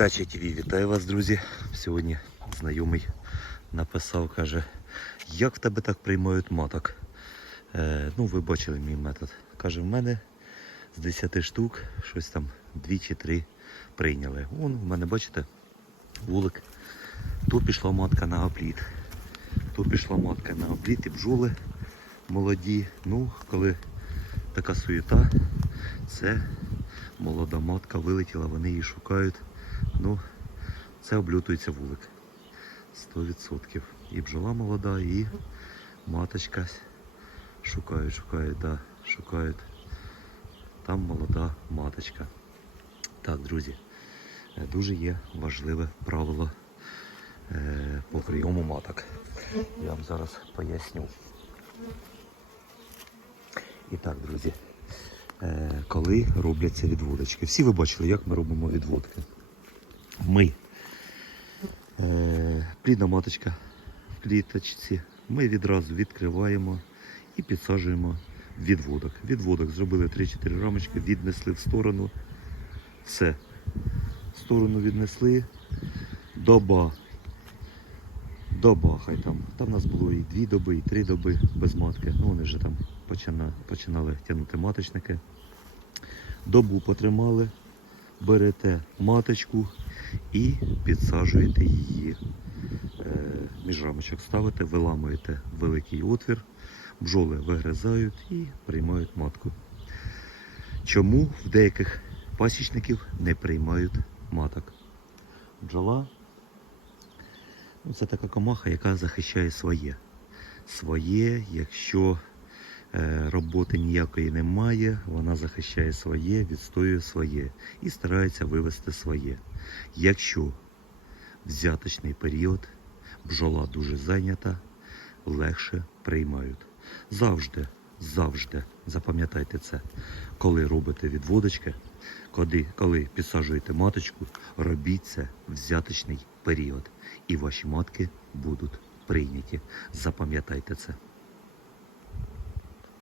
Дача ТВ, вітаю вас, друзі. Сьогодні знайомий написав, каже, як в тебе так приймають маток? Е, ну, ви бачили мій метод. Каже, в мене з 10 штук щось там 2 чи 3 прийняли. Вон, в мене, бачите, вулик. То пішла матка на обліт. То пішла матка на обліт і бджоли молоді. Ну, коли така суєта, це молода матка вилетіла, вони її шукають. Ну, це облютується вулик. 100%. І бджола молода, і маточка шукають, шукають, да, шукають. Там молода маточка. Так, друзі, е, дуже є важливе правило е, по прийому маток. Я вам зараз поясню. І так, друзі, е, коли робляться відводочки. Всі ви бачили, як ми робимо відводки. Ми е, плідна маточка в кліточці. Ми відразу відкриваємо і підсаджуємо відводок. Відводок зробили 3-4 рамочки, віднесли в сторону. Все. В сторону віднесли. Доба. Доба, хай там. Там у нас було і дві доби, і три доби без матки. Ну, вони вже там почина- починали тягнути маточники. Добу потримали, берете маточку і підсаджуєте її. Е, Між рамочок ставите, виламуєте великий отвір, бджоли вигризають і приймають матку. Чому в деяких пасічників не приймають маток? Бджола ну, це така комаха, яка захищає своє. Своє, якщо е, роботи ніякої немає, вона захищає своє, відстоює своє і старається вивести своє. Якщо взяточний період, бджола дуже зайнята, легше приймають. Завжди, завжди, запам'ятайте це, коли робите відводочки, коли, коли підсаджуєте маточку, робіть це взяточний період. І ваші матки будуть прийняті. Запам'ятайте це.